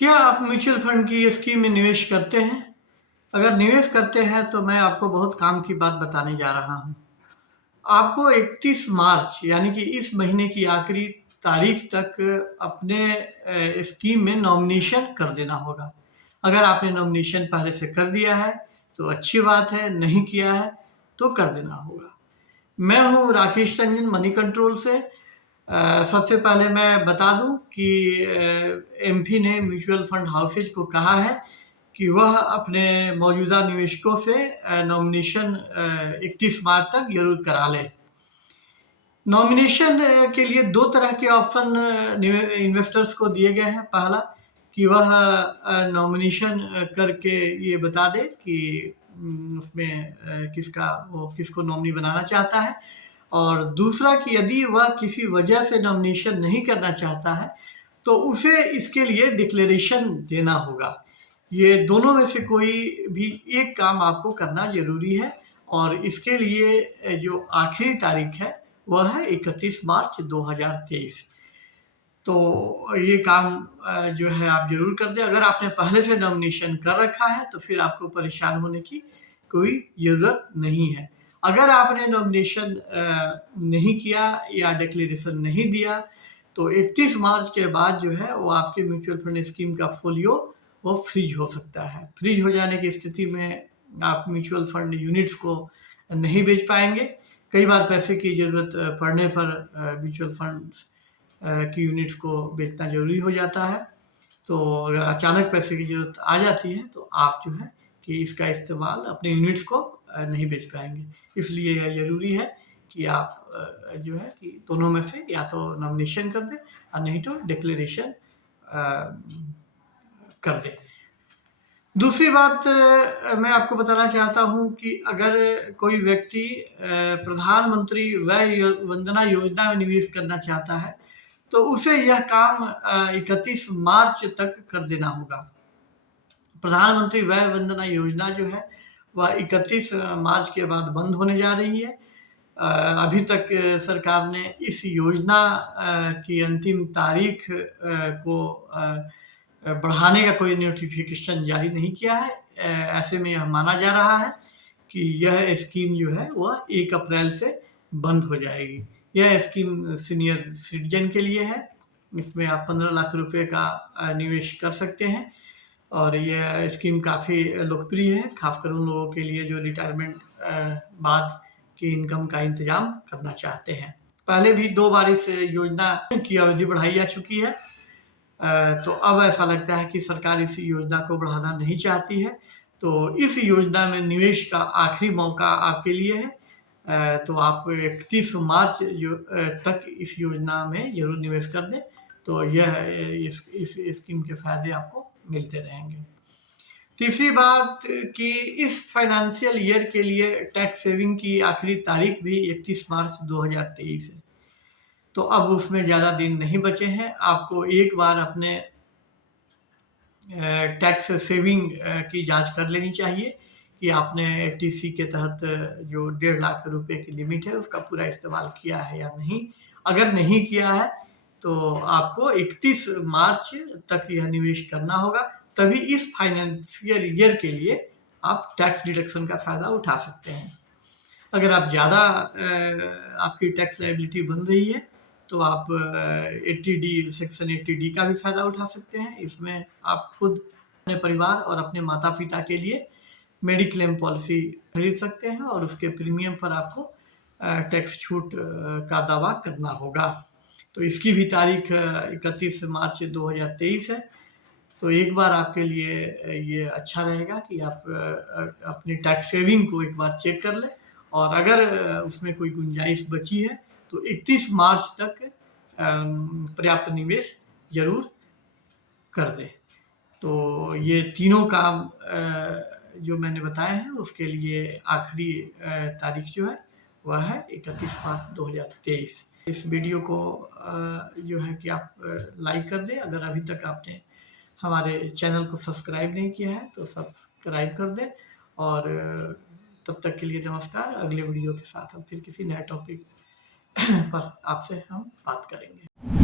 क्या आप mutual fund की स्कीम में निवेश करते हैं? अगर निवेश करते हैं तो मैं आपको बहुत काम की बात बताने जा रहा हूँ। आपको 31 मार्च यानी कि इस महीने की आखिरी तारीख तक अपने स्कीम में नॉमिनेशन कर देना होगा। अगर आपने नॉमिनेशन पहले से कर दिया है तो अच्छी बात है, नहीं किया है तो कर देना होगा। मैं हूँ राकेश रंजन, मनी कंट्रोल से। सबसे पहले मैं बता दूं कि एमपी ने म्यूचुअल फंड हाउसेज को कहा है कि वह अपने मौजूदा निवेशकों से नॉमिनेशन 31 मार्च तक जरूर करा ले। नॉमिनेशन के लिए दो तरह के ऑप्शन इन्वेस्टर्स को दिए गए हैं। पहला कि वह नॉमिनेशन करके ये बता दे कि उसमें किसको नॉमिनी बनाना चाहता है, और दूसरा कि यदि वह किसी वजह से नॉमिनेशन नहीं करना चाहता है तो उसे इसके लिए डिक्लेरेशन देना होगा। ये दोनों में से कोई भी एक काम आपको करना जरूरी है, और इसके लिए जो आखिरी तारीख है वह है 31 मार्च 2023। तो ये काम जो है आप जरूर कर दें। अगर आपने पहले से नॉमिनेशन कर रखा है तो फिर आपको परेशान होने की कोई ज़रूरत नहीं है। अगर आपने नॉमिनेशन नहीं किया या डिक्लेरेशन नहीं दिया तो 31 मार्च के बाद जो है वो आपके म्यूचुअल फंड स्कीम का फोलियो वो फ्रीज हो सकता है। फ्रीज हो जाने की स्थिति में आप म्यूचुअल फंड यूनिट्स को नहीं बेच पाएंगे। कई बार पैसे की ज़रूरत पड़ने पर म्यूचुअल फंड की यूनिट्स को बेचना ज़रूरी हो जाता है। तो अगर अचानक पैसे की ज़रूरत आ जाती है तो आप जो है कि इसका इस्तेमाल अपने यूनिट्स को नहीं बेच पाएंगे। इसलिए यह ज़रूरी है कि आप जो है कि दोनों में से या तो नॉमिनेशन कर दें और नहीं तो डिक्लेरेशन कर दें। दूसरी बात मैं आपको बताना चाहता हूं कि अगर कोई व्यक्ति प्रधानमंत्री वय वंदना योजना में निवेश करना चाहता है तो उसे यह काम 31 मार्च तक कर देना होगा। प्रधानमंत्री वय वंदना योजना जो है वह 31 मार्च के बाद बंद होने जा रही है। अभी तक सरकार ने इस योजना की अंतिम तारीख को बढ़ाने का कोई नोटिफिकेशन जारी नहीं किया है। ऐसे में यह माना जा रहा है कि यह स्कीम जो है वह 1 अप्रैल से बंद हो जाएगी। यह स्कीम सीनियर सिटीजन के लिए है। इसमें आप 15 लाख रुपए का निवेश कर सकते हैं, और यह स्कीम काफ़ी लोकप्रिय है, खासकर उन लोगों के लिए जो रिटायरमेंट बाद की इनकम का इंतजाम करना चाहते हैं। पहले भी 2 बार इस योजना की अवधि बढ़ाई जा चुकी है, तो अब ऐसा लगता है कि सरकार इस योजना को बढ़ाना नहीं चाहती है। तो इस योजना में निवेश का आखिरी मौका आपके लिए है। तो आप 31 मार्च तक इस योजना में जरूर निवेश कर दें, तो यह इस स्कीम के फायदे आपको मिलते रहेंगे। तीसरी बात कि इस फाइनेंशियल ईयर के लिए टैक्स सेविंग की आखिरी तारीख भी 31 मार्च 2023 है। तो अब उसमें ज़्यादा दिन नहीं बचे हैं। आपको एक बार अपने टैक्स सेविंग की जांच कर लेनी चाहिए कि आपने टीसी के तहत जो 1.5 लाख रुपए की लिमिट है उसका पूरा इस्तेमाल किया है या नहीं। अगर नहीं किया है तो आपको 31 मार्च तक यह निवेश करना होगा, तभी इस फाइनेंशियल ईयर के लिए आप टैक्स डिडक्शन का फ़ायदा उठा सकते हैं। अगर आप ज़्यादा आपकी टैक्स लायबिलिटी बन रही है तो आप 80D सेक्शन 80D का भी फ़ायदा उठा सकते हैं। इसमें आप खुद अपने परिवार और अपने माता पिता के लिए मेडिक्लेम पॉलिसी खरीद सकते हैं, और उसके प्रीमियम पर आपको टैक्स छूट का दावा करना होगा। तो इसकी भी तारीख 31 मार्च 2023 है। तो एक बार आपके लिए ये अच्छा रहेगा कि आप अपनी टैक्स सेविंग को एक बार चेक कर लें, और अगर उसमें कोई गुंजाइश बची है तो 31 मार्च तक पर्याप्त निवेश जरूर कर दें। तो ये तीनों काम जो मैंने बताए हैं उसके लिए आखिरी तारीख जो है वह है 31 मार्च 2023। इस वीडियो को जो है कि आप लाइक कर दें। अगर अभी तक आपने हमारे चैनल को सब्सक्राइब नहीं किया है तो सब्सक्राइब कर दें, और तब तक के लिए नमस्कार। अगले वीडियो के साथ हम फिर किसी नए टॉपिक पर आपसे हम बात करेंगे।